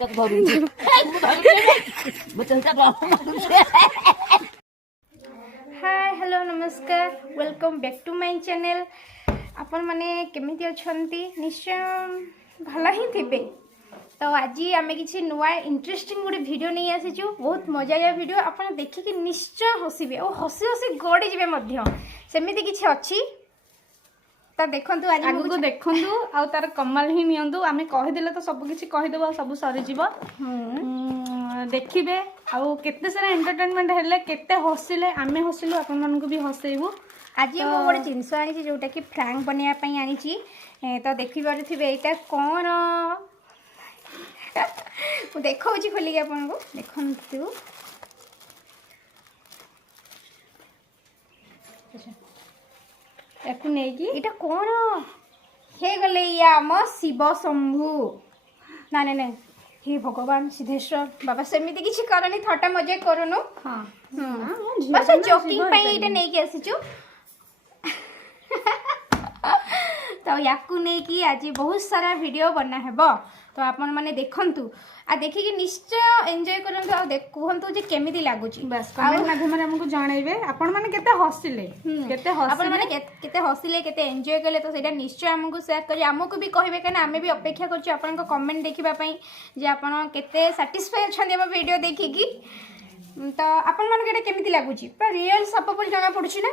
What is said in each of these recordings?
हाय hello नमस्कार welcome back to my channel. आपण माने केमिति अछंती निश्चय भला ही थिबे। तो आज आम किसी नुआ इंटरेस्टिंग गोटे वीडियो नहीं आसीचु। बहुत मजा वीडियो आपण देखिकी निश्चय हसबे और हसी हसी गड़ी जबे सेमिति किछि अछि तो देखंतु आज आगु देखंतु आ तार कमाल ही नियंतु आमे कहि देले तो सब किछि कहि देबो सब सरी जीवो देखिबे आ केते सारा एंटरटेनमेंट हेले केते हसिले आमे हसिलु आपन मानको भी हसेइबु। आज मु गोटे जिनस आनी जोटा कि फ्रांक बनया पई आनी तो देखि पारुथिबे एटा कोन मु देखौछि खोली के आपन को देखंतु। याकु नै कि एटा कोन हे गले या म शिव शंभु ना ना ना हे भगवान सिद्धेश्वर बाबा सेमिति किछि करनी थटा मजे करूनु। हां बस जोकिंग पई एटा नै कि आसीचु तो याकु नै कि आज बहुत सारा वीडियो बना हेबो तो आपण माने देखंतु आ देखि कि निश्चय एन्जॉय करंतु आ देखंतु जे केमिति लागुची। बस कमेंट माध्यम रे हमको जाणाइबे आपण माने केते हसिले आपण माने केते हसिले केते एन्जॉय करले तो सेटा निश्चय हमको शेयर करी हमको भी कहिबे कना आमे भी अपेक्षा करछु आपण को कमेंट देखिबा पई जे आपण केते सैटिस्फाई अछन हम वीडियो देखि कि तो आपण माने केते केमिति लागुची पर रियल सप पर जाना पड़ुची ना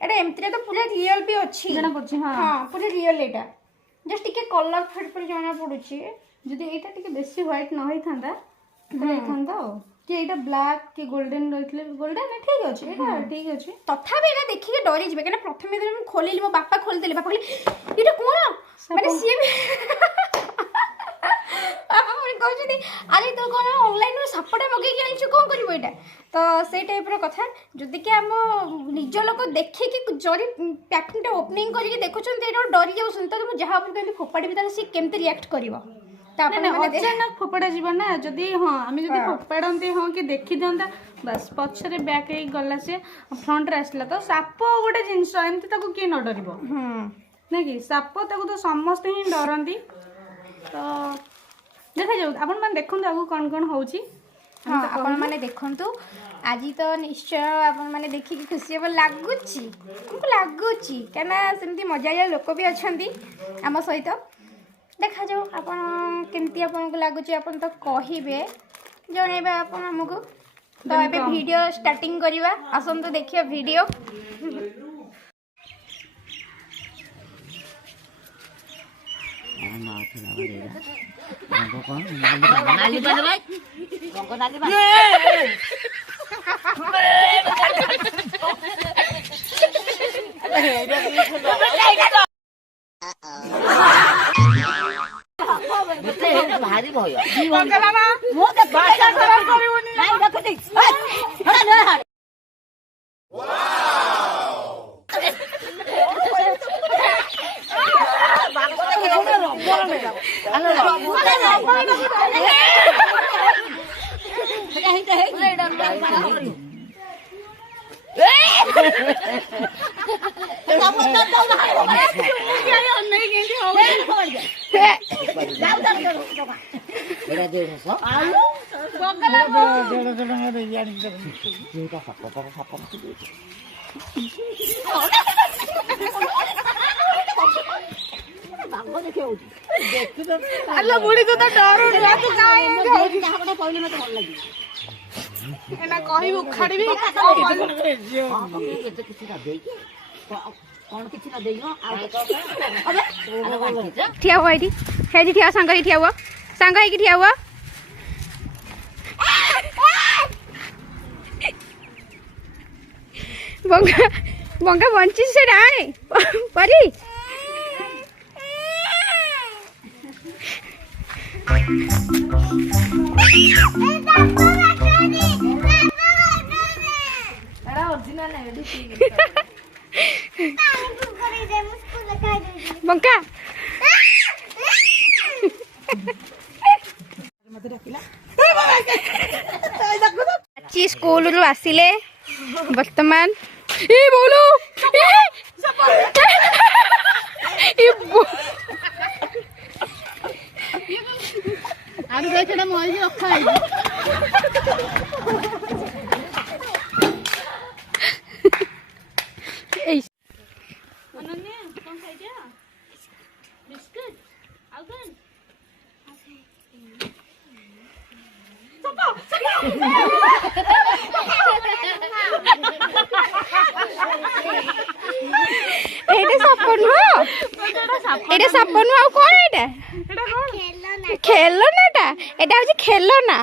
एटा एमतिरे तो पूरा रियल भी अछि जाना पड़ुची। हां हां पूरा रियल एटा जस्ट टिके कलर फेड पर जाना पड़ुची। जदि एटा टिके बेसी व्हाइट न होई थांदा तले थांदा कि एटा ब्लैक कि गोल्डन रहितले गोल्डन ठीक अछि एटा ठीक अछि तथापि एटा देखि के डरी जिबे कना प्रथमे दिन हम खोलिली मो बापा खोल देले बापा कहली एटा कोन माने सी भी बापा मन कहउछथि अरे तो कोन ऑनलाइन रो सापटा मगे के आइछु कोन करबो एटा तो से टाइप रो कथा जदि के हम निज लोक देखि कि जरी पैकिंग ओपनिंग करी के देखुछन एटा डरी जाउछन तो जहा अपन कहली फोपाडी भी तार से केमते रिएक्ट करबो अचानक फोपड़ा जीव ना जदि हाँ आम जब फोपाड़ती हाँ कि देखी दिंता बस पछरे बैक गला से फ्रंट रे आसला तो साप गोटे जिनस एमती किए न डर ना कि साप तो समस्ते ही डरती तो देखा जाऊ आपण मैंने देखु आगू कौन कौन हो आपण मैंने देखु आज तो निश्चय आपण मैंने देखिक खुशी हम लगुच लगुच क्या सेमती मजा लोक भी अच्छा आम सहित देखा जाऊ आपण केमती आपन को लागुची आपण तो कहिबे जणेबे आपण हमकु तो एबे वीडियो स्टार्टिंग करिवा आसन तो देखियो वीडियो। भारी भय मो तो भाषा खराब करिवनी नहीं देखते हड़ा न अल्लाह बुढ़ी तो डर ना तू काहे कहले मते भल लागी एना कहि उखाड़ी भी एते किछि ना देई कौन किछि ना देई अबे ठिया हुआ इठी हेजी ठिया संग ही ठिया हुआ संग ही ठिया हुआ बंगा बंगा बंची से डाए परी बंका स्कूल आसिले वर्तमान ए बोलो ଆଡୁ ଦେଖିଟା ମଇକି ରଖା ହେଇଛି। ଏଇ ଅନନ୍ୟା କଣ ଖାଇଛ? ବିସ୍କୁଟ ଆଉ କଣ? এইটা সাপ নୁହଁ এটা সাপ নୁহଁ ଆଉ କଣ ଏଇଟା ଖେଳନାଟା ଏଇଟା ହଉଛି ଖେଳନା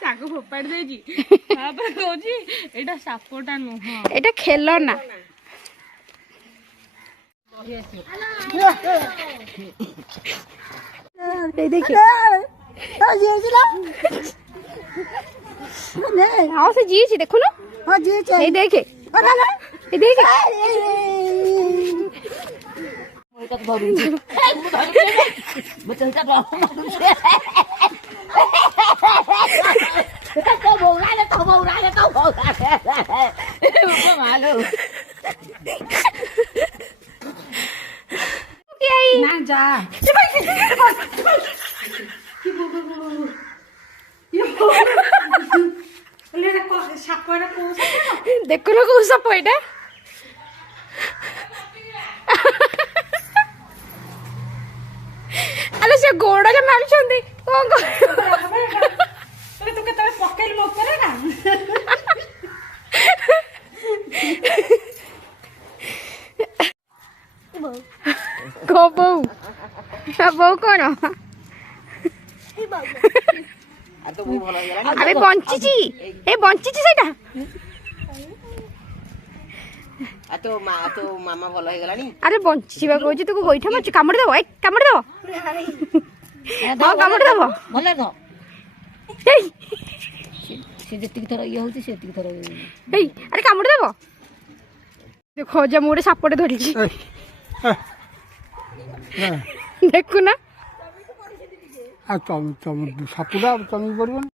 ଶାଗ ଫୋପାଡ଼ି ଦେଇଛି ତାପରେ କହୁଛି ଏଇଟା ସାପଟା ନୁହଁ ଏଇଟା ଖେଳନା এই দেখি हाँ से जी देखो ना ये देखे ये देखे ନା ଯା देखो ना कौन सा पॉइंट है अरे से गोड़ा के मार छंदी कौन को तू केतले पकेल मो करे ना को बहू बहू कौन अबे बंचिची ए बंचिची सेटा तो मामा भल हो गलानी अरे बंचिची बा कहू तू गोइठा मारछु कामड़ देबो ए कामड़ देबो हां कामड़ देबो भल दो ए से जेतिक थर ये होती सेतिक थर ए अरे कामड़ देबो देखो जे मोरे सापटे धरिछि देखु ना ସାପୁଟା ଚମି ପଡ଼ିବନି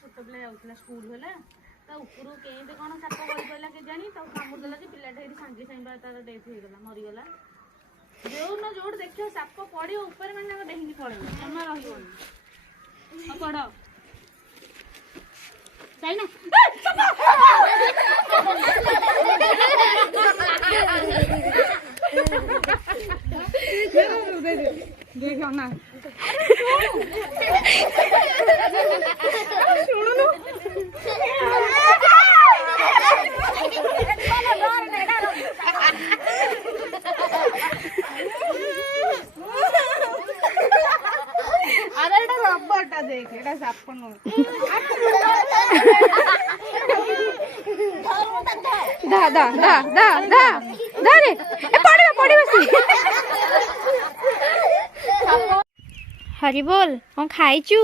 ଛୋଟ ପିଲା ଯାଉଥିଲା ସ୍କୁଲ ହେଲା ତା ଉପରୁ କେମିତି କଣ ସାପ ଗଳି ପଡ଼ିଲା କେଜାଣି ତାକୁ କାମୁଡ଼ି ଦେଲା ଯେ ପିଲାଟା ଏଠି ସାଙ୍ଗେ ସାଙ୍ଗେ ତାର ଡେଥ୍ ହେଇଗଲା ମରିଗଲା ଯୋଉନ ଯୋଉଠି ଦେଖିବ ସାପ ପଡ଼ିବ ଉପରେ ମାନେ ତାଙ୍କ ଡେଇଁକି ପଳେଇବ ଜମା ରହିବନି ଆଉ ପଡ଼ ଯାଇନା देखो ना अरे एटा रबरटा देख एटा साप नु दा दा दा दा दा दा रे ए पड़े बसी हरि बोल कौन खाइचु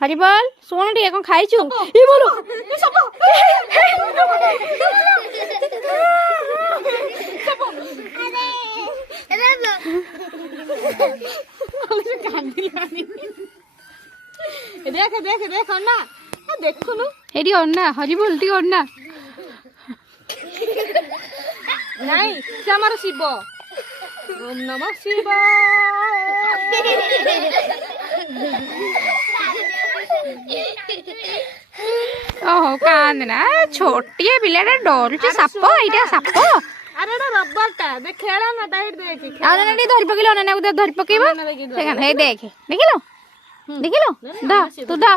हरि बोल सुन रे कौन खाइचु ए बोलो ए सब देख देख देख अन्ना देखुनु एडी अन्ना हरि बोल टी अन्ना नहीं से हमार शिव ओम नमः शिवाय ओहो कांद ना छोटिया पिलाटा डरुची साप एटा साप अरे एटा रबरटा देख खेला ना टाइट देख आना नहीं धरि पकेलो ना ना धरि पकेबो देखन हे देख देखिलो देखिलो दा तू दा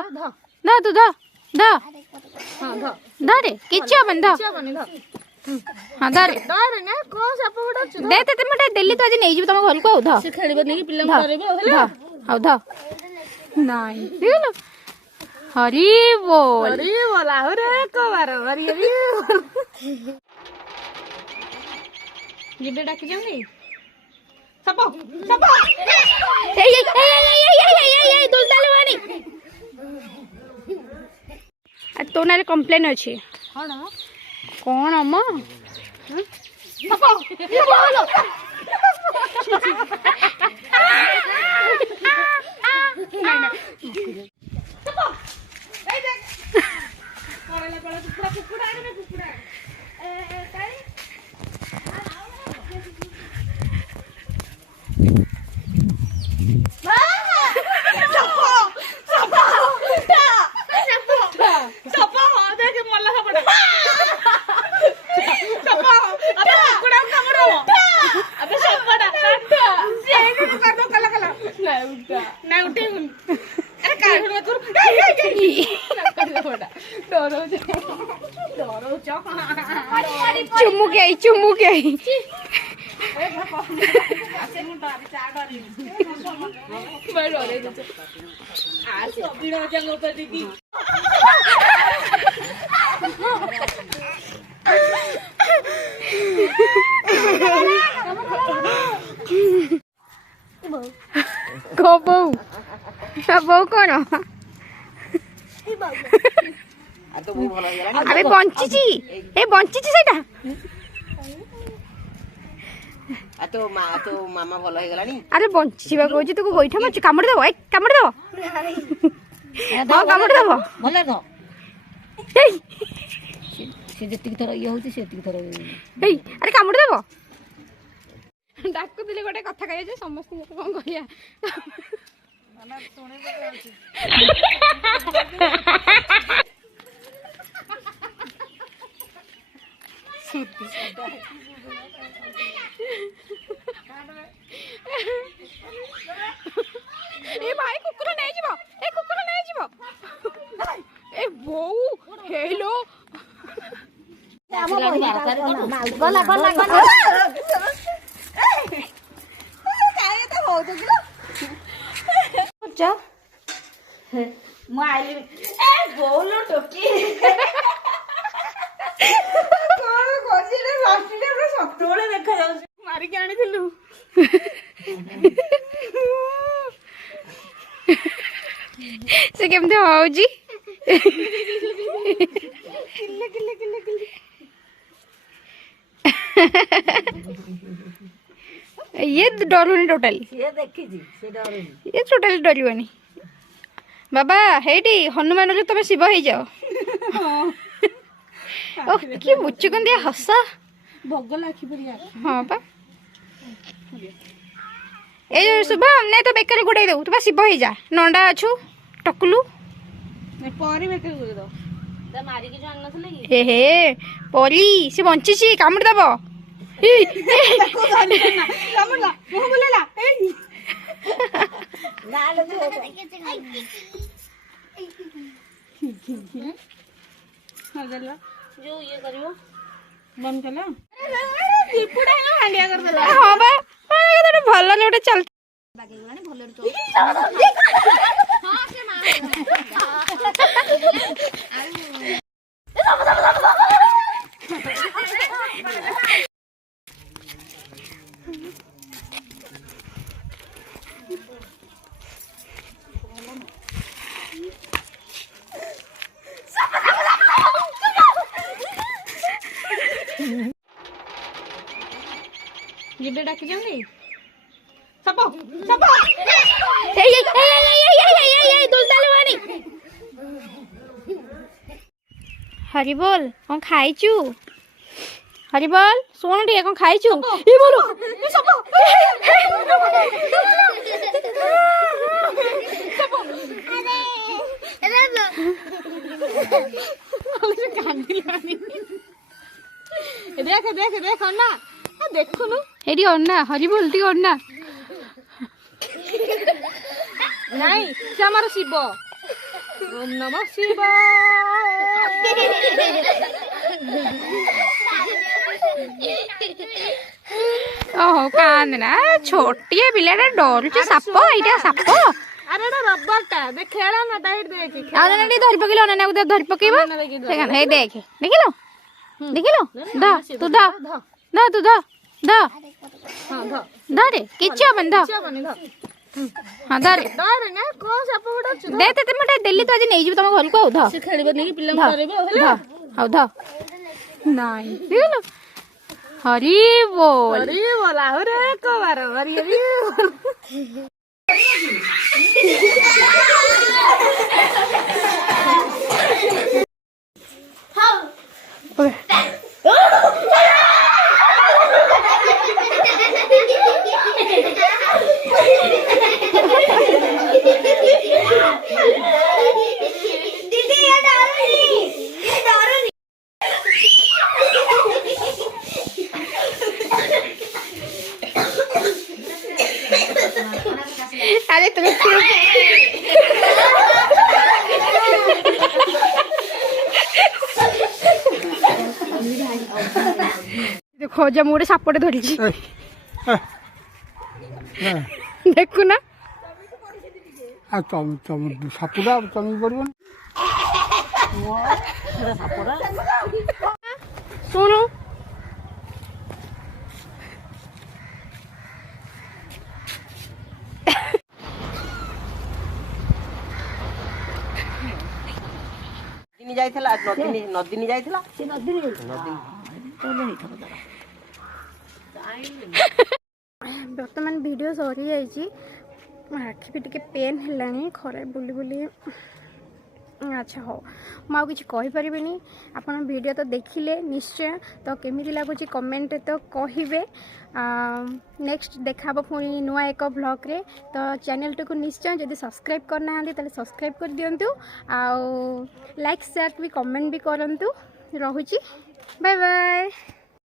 दा तू दा दा हां ध दा रे किच्छ बन दा बनी ध हां दा रे डर ना को साप उडा छु दे ते मटे दिल्ली तो आज नहीं जीव तुम घर को आउ धा से खेलिबो नहीं पिल्ला डरेबो धा आउ धा नहीं देखिलो हरि बोल अरे बोला रे को बार हरि हरि जिबे डाकी जाऊंगी साप साप ए दुलदाले वानी आ तो नारे कंप्लेन अछि कोन कौन अम्मा साप ये बोलो ना उठेबुनी अरे काढू नको चुमुक आई को बो कौन अबे बंची ए बंची सेटा तो मामा भल हो गलानी अरे बंची कहूँ तू गोईठा मारु कामुड़ी देव कामुड़ी देव हाँ कामुड़ी देव भल तो से जति थर ये होती से थर अरे कामुड़ी देव डाकुली गोटे कथा कह समस्त कौन कह ए भाई कुकुर नहीं जीव ए कुकुर नहीं जीव ए बो हेलो गला गला गला जा मु आइली ए बोलो टोकी कोन खोजिले लास्टले रे सतोळे देखा जाउछ मारी के आनी थिलु से केमते होउजी किल्ले किल्ले किल्ले किल्ले ये डरुनी टोटली ये देखी जी से डरुनी ये टोटली डरबनी बाबा हेटी हनुमान रे तुम शिव हो जाओ ओ कि मुचुकन हस भोग लाखी परिया हाँ पा ए शुभम नहीं तो बेकर गुड़ाई दे तू शिव हो जा नंडा अच्छु टकुलू परी बेकर गुड़े दो ता मारी के जान नथले कि ए हे परी से बंची छी कामुड़ दब को जानी ना कामुला मुंह बोलेला ए लाल हगला जो ये करियो बंद कला दीपुडा हांडिया कर देला हाँ बा तो भल जोटे चल गिड्डे डाकी जाऊंगी सपो सपो हरि बोल कौन खाइचु हरि बोल सुन टे कौन खाइचु ये बोलो सपो देख देख देख ना देखुनु एडी अन्ना हरि बोल टी अन्ना नहीं से हमार शिव ओम नमः शिवाय ओहो कांद ना छोटिया पिलाटा डरुची साप एटा साप अरे एटा रबर टा देख खेला ना टाइट देख आना ना धरि पकेलो ना उधर धरि पकेबा देखन हे देख देखिलो देखिलो दा तू दा दा तू दा दा हां ध दा रे किच्चा बंद क्या बनी ध हां दा रे डर ना को साप गुडा छु दे ते मटे दिल्ली तो आज नै जीव तम घर को आउ ध से खेलिबे नहीं पिल्ला डरेबो ध आउ ध नाही देखिलो हरि बोल अरे बोला रे को बार बार ये अरे तुम देखो जब मोटे सापटे धरी देखु ना ସାପୁଟା ଚମକି ପଡ଼ିବନି। ଶୁଣୁ ଯାଇଥିଲା ନଦିନୀ ଯାଇଥିଲା ବର୍ତ୍ତମାନ ଭିଡ଼ିଓ ସରିଯାଇଛି ମୋ ଆଖି ବି ଟିକେ ପେନ୍ ହେଲାଣି ଖରାରେ ବୁଲି ବୁଲି ଆଚ୍ଛା ହଉ ମୁଁ ଆଉ କିଛି କହିପାରିବିନି ଆପଣ ଭିଡ଼ିଓ ତ ଦେଖିଲେ ନିଶ୍ଚୟ ତ କେମିତି ଲାଗୁଛି କମେଣ୍ଟରେ ତ କହିବେ ନେକ୍ସଟ ଦେଖାହେବ ପୁଣି ନୂଆ ଏକ ବ୍ଲଗ୍ରେ ତ ଚ୍ୟାନେଲଟିକୁ ନିଶ୍ଚୟ ଯଦି ସବସ୍କ୍ରାଇବ୍ କରିନାହାନ୍ତି ତାହେଲେ ସବସ୍କ୍ରାଇବ୍ କରିଦିଅନ୍ତୁ ଆଉ ଲାଇକ୍ ସେୟାର ବି କମେଣ୍ଟ ବି କରନ୍ତୁ ରହୁଛି ବାଏ ବାଏ।